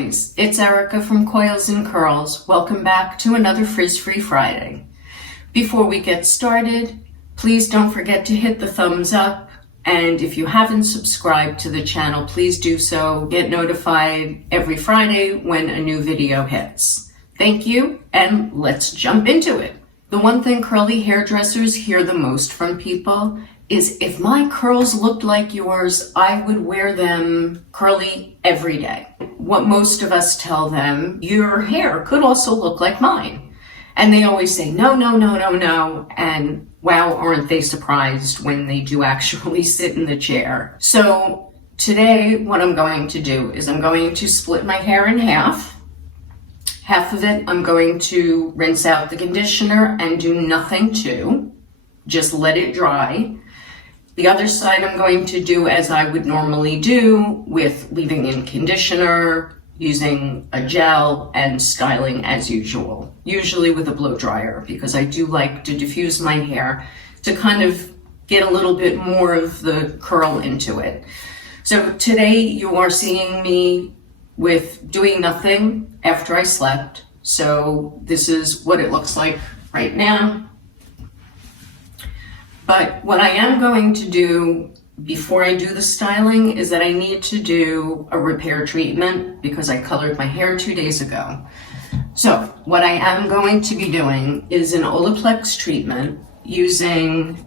girlies, it's Erica from Coils and Curls. Welcome back to another Frizz Free Friday. Before we get started, please don't forget to hit the thumbs up, and if you haven't subscribed to the channel, please do so. Get notified every Friday when a new video hits. Thank you, and let's jump into it. The one thing curly hairdressers hear the most from people is, if my curls looked like yours, I would wear them curly every day. What most of us tell them, your hair could also look like mine. And they always say, no, no, no, no, no. And wow, aren't they surprised when they do actually sit in the chair. So today, what I'm going to do is I'm going to split my hair in half. Half of it, I'm going to rinse out the conditioner and do nothing to. Just let it dry. The other side I'm going to do as I would normally do, with leaving in conditioner, using a gel, and styling as usual. Usually with a blow dryer, because I do like to diffuse my hair to kind of get a little bit more of the curl into it. So today you are seeing me with doing nothing after I slept. So this is what it looks like right now. But what I am going to do before I do the styling is that I need to do a repair treatment because I colored my hair 2 days ago. So what I am going to be doing is an Olaplex treatment using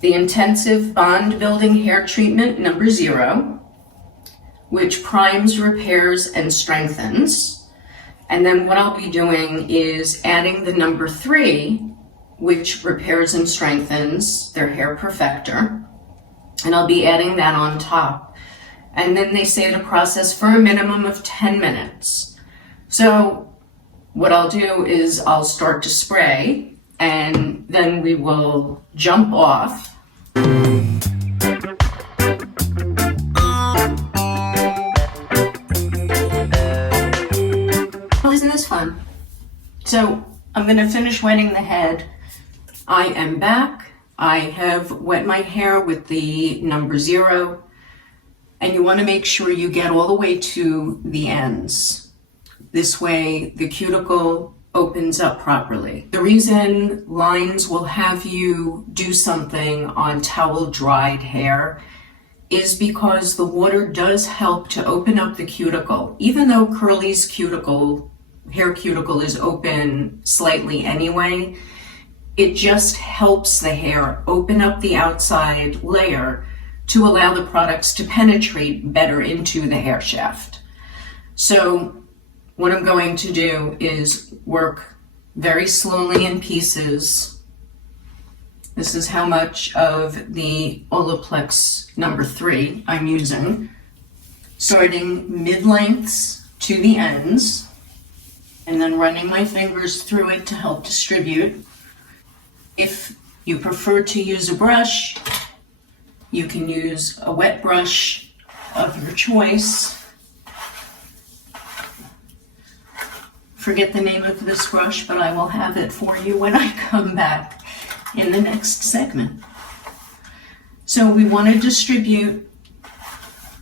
the Intensive Bond Building Hair Treatment number 0, which primes, repairs, and strengthens. And then what I'll be doing is adding the number 3, which repairs and strengthens their hair perfector. And I'll be adding that on top. And then they say to process for a minimum of 10 minutes. So what I'll do is I'll start to spray, and then we will jump off. Well, isn't this fun? So I'm going to finish wetting the head. I am back. I have wet my hair with the number 0, and you want to make sure you get all the way to the ends. This way the cuticle opens up properly. The reason lines will have you do something on towel dried hair is because the water does help to open up the cuticle. Even though curly's cuticle, hair cuticle, is open slightly anyway, it just helps the hair open up the outside layer to allow the products to penetrate better into the hair shaft. So what I'm going to do is work very slowly in pieces. This is how much of the Olaplex number 3 I'm using, starting mid-lengths to the ends, and then running my fingers through it to help distribute. If you prefer to use a brush, you can use a wet brush of your choice. Forget the name of this brush, but I will have it for you when I come back in the next segment. So we want to distribute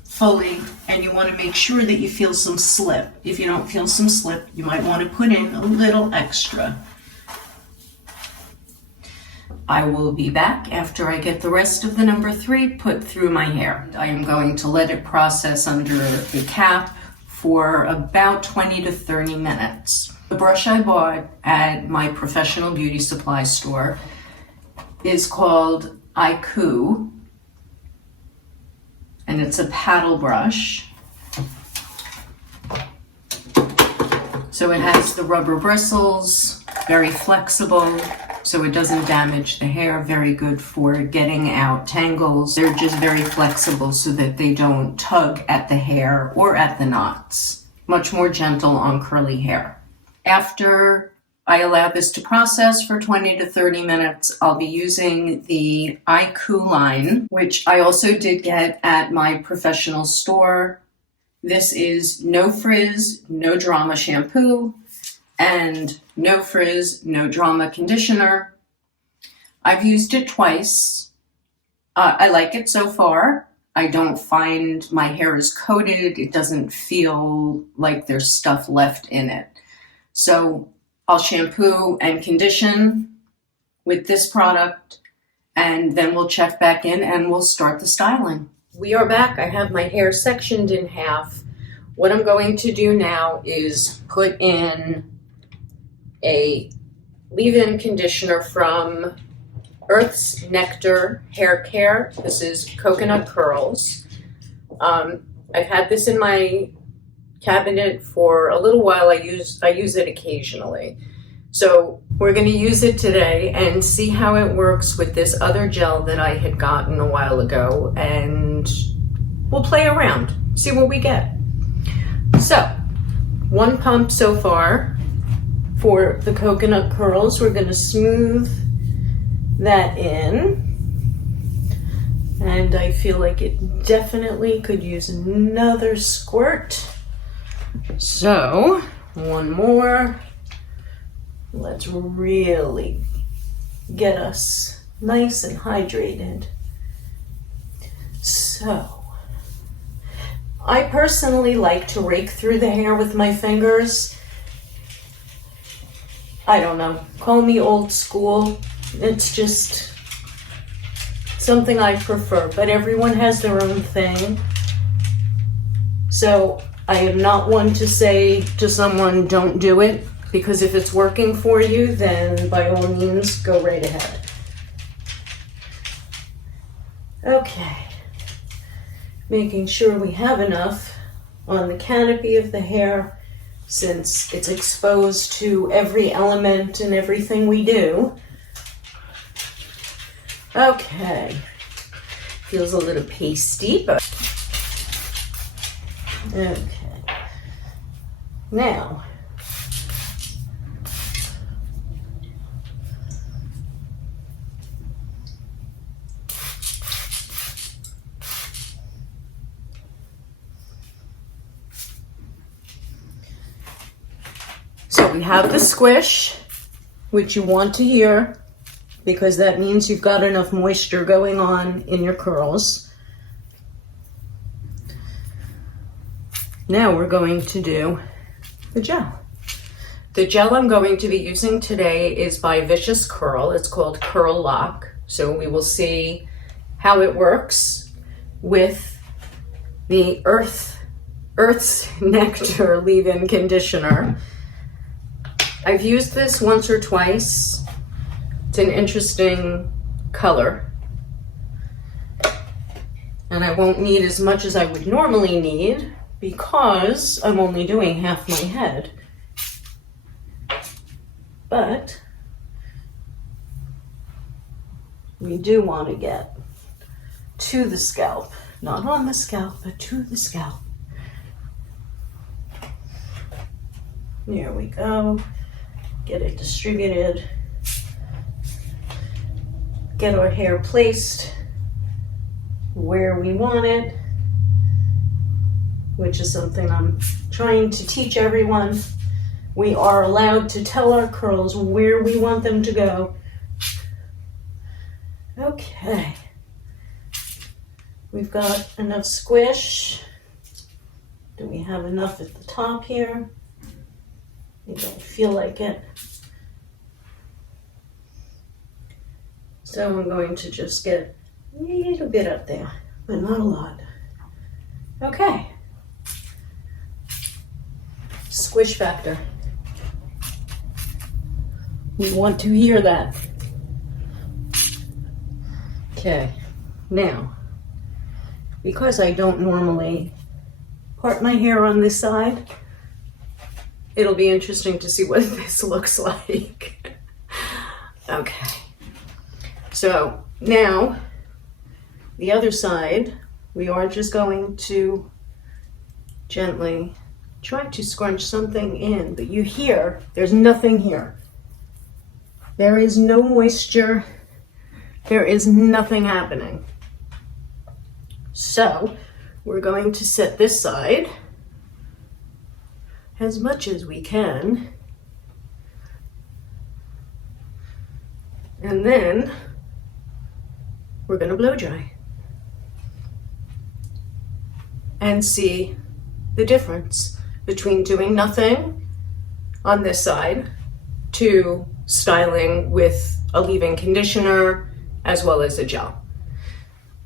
fully, and you want to make sure that you feel some slip. If you don't feel some slip, you might want to put in a little extra. I will be back after I get the rest of the number 3 put through my hair. I am going to let it process under the cap for about 20 to 30 minutes. The brush I bought at my professional beauty supply store is called Ummmm, and it's a paddle brush. So it has the rubber bristles, very flexible, so it doesn't damage the hair. Very good for getting out tangles. They're just very flexible so that they don't tug at the hair or at the knots. Much more gentle on curly hair. After I allow this to process for 20 to 30 minutes, I'll be using the Ummmm line, which I also did get at my professional store. This is No Frizz, No Drama shampoo, and No Frizz, No Drama conditioner. I've used it twice. I like it so far. I don't find my hair is coated. It doesn't feel like there's stuff left in it. So I'll shampoo and condition with this product, and then we'll check back in and we'll start the styling. We are back. I have my hair sectioned in half. What I'm going to do now is put in a leave-in conditioner from Earth's Nectar Hair Care. This is Coconut Curls. I've had this in my cabinet for a little while. I use it occasionally. So we're going to use it today and see how it works with this other gel that I had gotten a while ago, and we'll play around, see what we get. So, one pump so far for the Coconut Curls. We're going to smooth that in, and I feel like it definitely could use another squirt. So, one more. Let's really get us nice and hydrated. So, I personally like to rake through the hair with my fingers. I don't know, call me old school. It's just something I prefer, but everyone has their own thing. So I am not one to say to someone, don't do it, because if it's working for you, then by all means, go right ahead. Okay, making sure we have enough on the canopy of the hair, since it's exposed to every element and everything we do. Okay, feels a little pasty, but okay. Now, so we have the squish, which you want to hear, because that means you've got enough moisture going on in your curls. Now we're going to do the gel. The gel I'm going to be using today is by Vicious Curl. It's called Curl Lock. So we will see how it works with the Earth's Nectar leave-in conditioner. I've used this once or twice. It's an interesting color, and I won't need as much as I would normally need because I'm only doing half my head. But we do want to get to the scalp, not on the scalp, but to the scalp. There we go. Get it distributed. Get our hair placed where we want it, which is something I'm trying to teach everyone. We are allowed to tell our curls where we want them to go. Okay. We've got enough squish. Do we have enough at the top here? I don't feel like it. So I'm going to just get a little bit up there, but not a lot. Okay. Squish factor. We want to hear that. Okay. Now, because I don't normally part my hair on this side, it'll be interesting to see what this looks like. Okay. So now, the other side, we are just going to gently try to scrunch something in, but you hear there's nothing here. There is no moisture. There is nothing happening. So we're going to set this side as much as we can. And then we're going to blow dry. and see the difference between doing nothing on this side to styling with a leave-in conditioner as well as a gel.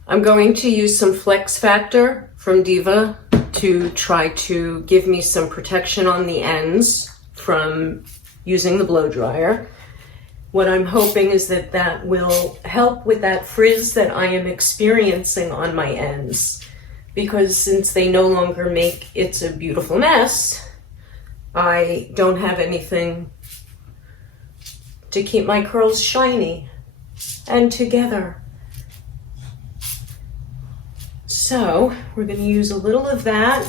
I'm going to use some Flex Factor from Diva to try to give me some protection on the ends from using the blow dryer. What I'm hoping is that that will help with that frizz that I am experiencing on my ends, because since they no longer make It's a Beautiful Mess, I don't have anything to keep my curls shiny and together. So we're going to use a little of that.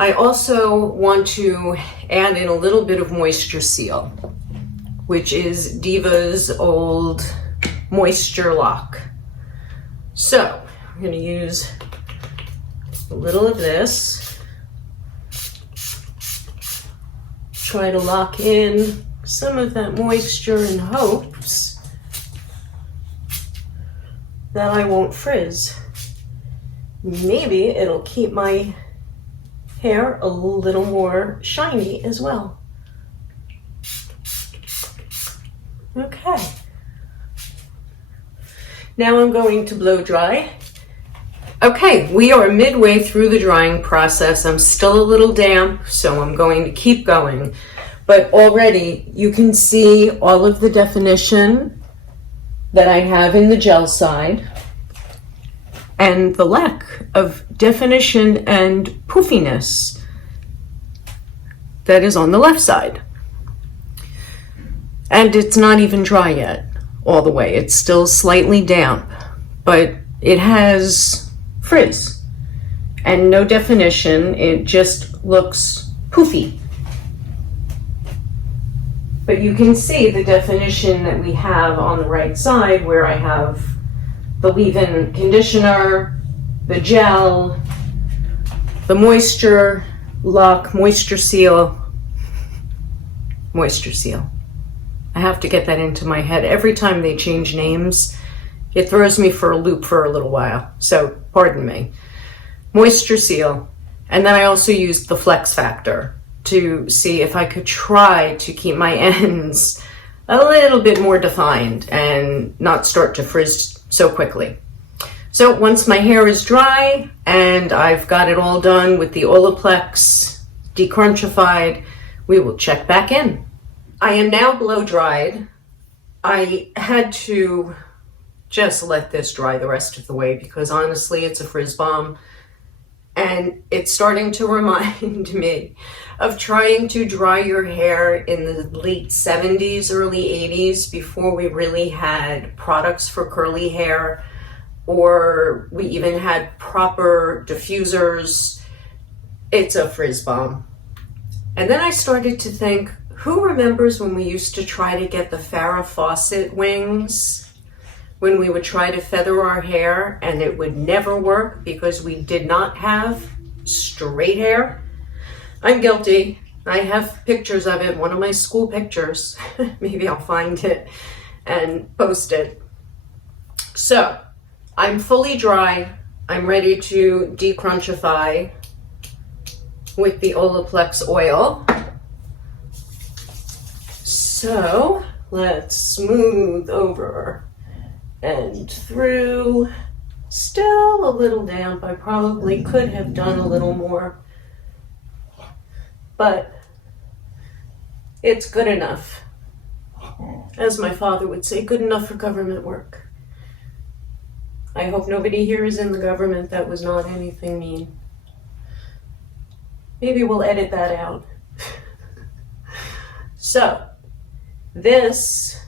I also want to add in a little bit of Moisture Seal, which is Diva's old moisture lock. So I'm going to use a little of this, try to lock in some of that moisture in hopes that I won't frizz. Maybe it'll keep my hair a little more shiny as well. Okay. Now I'm going to blow dry. Okay, we are midway through the drying process. I'm still a little damp, so I'm going to keep going. But already you can see all of the definition that I have in the gel side and the lack of definition and poofiness that is on the left side. And it's not even dry yet all the way. It's still slightly damp, but it has frizz and no definition. It just looks poofy. But you can see the definition that we have on the right side, where I have the leave-in conditioner, the gel, the moisture lock, moisture seal. I have to get that into my head. Every time they change names, it throws me for a loop for a little while. So pardon me. Moisture seal. And then I also used the Flex Factor to see if I could try to keep my ends a little bit more defined and not start to frizz so quickly. So once my hair is dry and I've got it all done with the Olaplex decrunchified, we will check back in. I am now blow dried. I had to just let this dry the rest of the way because honestly it's a frizz bomb. And it's starting to remind me of trying to dry your hair in the late 70s, early 80s, before we really had products for curly hair, or we even had proper diffusers. It's a frizz bomb. And then I started to think, who remembers when we used to try to get the Farrah Fawcett wings? When we would try to feather our hair and it would never work because we did not have straight hair. I'm guilty. I have pictures of it, one of my school pictures. Maybe I'll find it and post it. So I'm fully dry. I'm ready to decrunchify with the Olaplex oil. So let's smooth over and through. Still a little damp. I probably could have done a little more, but it's good enough. As my father would say, good enough for government work. I hope nobody here is in the government. That was not anything mean. Maybe we'll edit that out. So this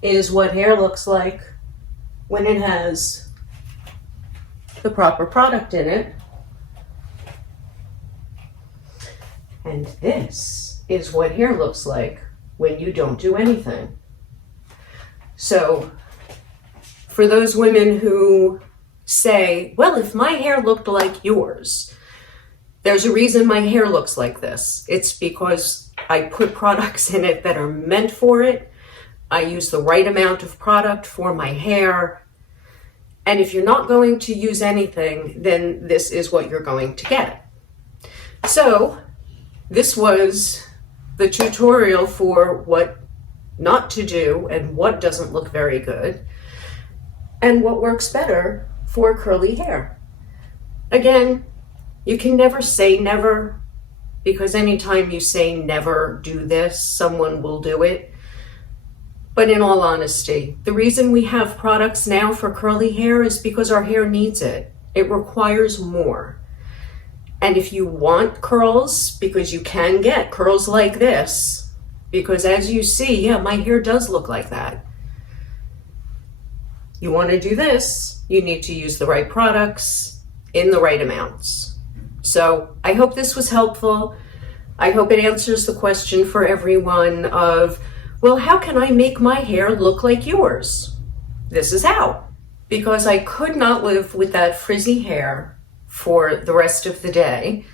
is what hair looks like when it has the proper product in it. And this is what hair looks like when you don't do anything. So for those women who say, well, if my hair looked like yours, there's a reason my hair looks like this. It's because I put products in it that are meant for it. I use the right amount of product for my hair. And if you're not going to use anything, then this is what you're going to get. So this was the tutorial for what not to do and what doesn't look very good and what works better for curly hair. Again, you can never say never, because anytime you say never do this, someone will do it. But in all honesty, the reason we have products now for curly hair is because our hair needs it. It requires more. And if you want curls, because you can get curls like this, because as you see, yeah, my hair does look like that. You want to do this, you need to use the right products in the right amounts. So I hope this was helpful. I hope it answers the question for everyone of, well, how can I make my hair look like yours? This is how. Because I could not live with that frizzy hair for the rest of the day,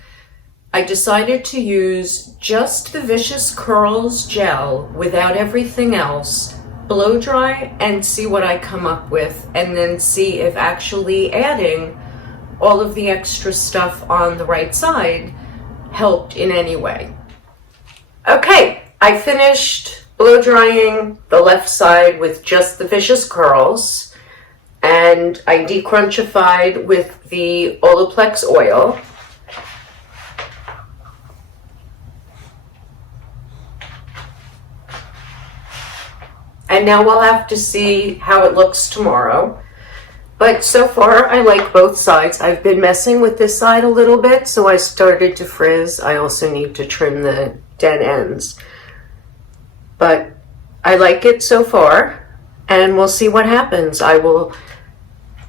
I decided to use just the Vicious Curls gel without everything else, blow dry, and see what I come up with, and then see if actually adding all of the extra stuff on the right side helped in any way. Okay, I finished blow drying the left side with just the Vicious Curls, and I decrunchified with the Olaplex oil. And now we'll have to see how it looks tomorrow. But so far, I like both sides. I've been messing with this side a little bit, so I started to frizz. I also need to trim the dead ends. But I like it so far, and we'll see what happens. I will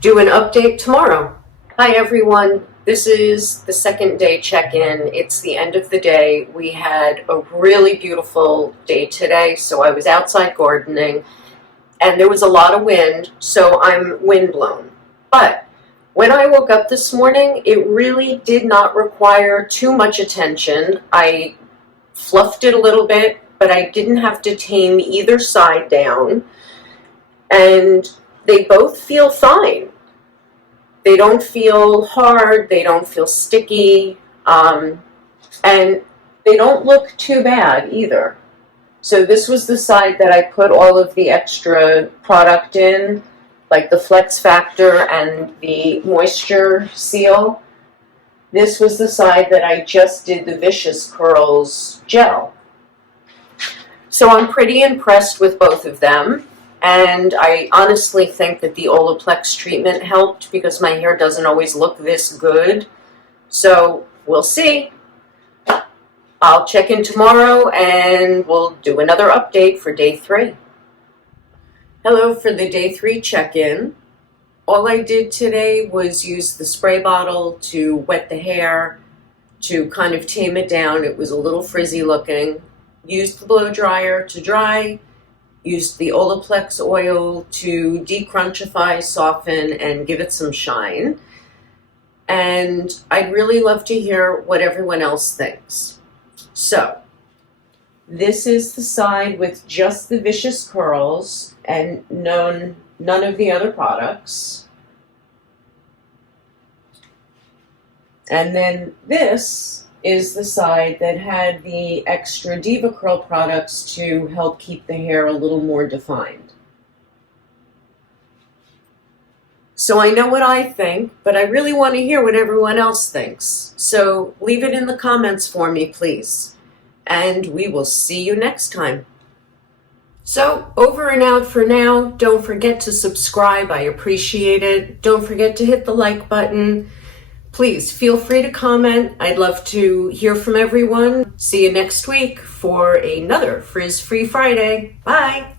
do an update tomorrow. Hi everyone, this is the second day check-in. It's the end of the day. We had a really beautiful day today, so I was outside gardening, and there was a lot of wind, so I'm windblown. But when I woke up this morning, it really did not require too much attention. I fluffed it a little bit, but I didn't have to tame either side down, and they both feel fine. They don't feel hard, they don't feel sticky, and they don't look too bad either. So this was the side that I put all of the extra product in, like the Flex Factor and the Moisture Seal. This was the side that I just did the Vicious Curls gel. So I'm pretty impressed with both of them, and I honestly think that the Olaplex treatment helped because my hair doesn't always look this good. So we'll see. I'll check in tomorrow and we'll do another update for day 3. Hello for the day 3 check-in. All I did today was use the spray bottle to wet the hair, to kind of tame it down. It was a little frizzy looking. Used the blow dryer to dry, used the Olaplex oil to decrunchify, soften, and give it some shine. And I'd really love to hear what everyone else thinks. So, this is the side with just the Vicious Curls and none of the other products. And then this is the side that had the extra Diva Curl products to help keep the hair a little more defined. So I know what I think, but I really want to hear what everyone else thinks. So leave it in the comments for me, please. And we will see you next time. So over and out for now. Don't forget to subscribe. I appreciate it. Don't forget to hit the like button. Please feel free to comment. I'd love to hear from everyone. See you next week for another Frizz Free Friday. Bye.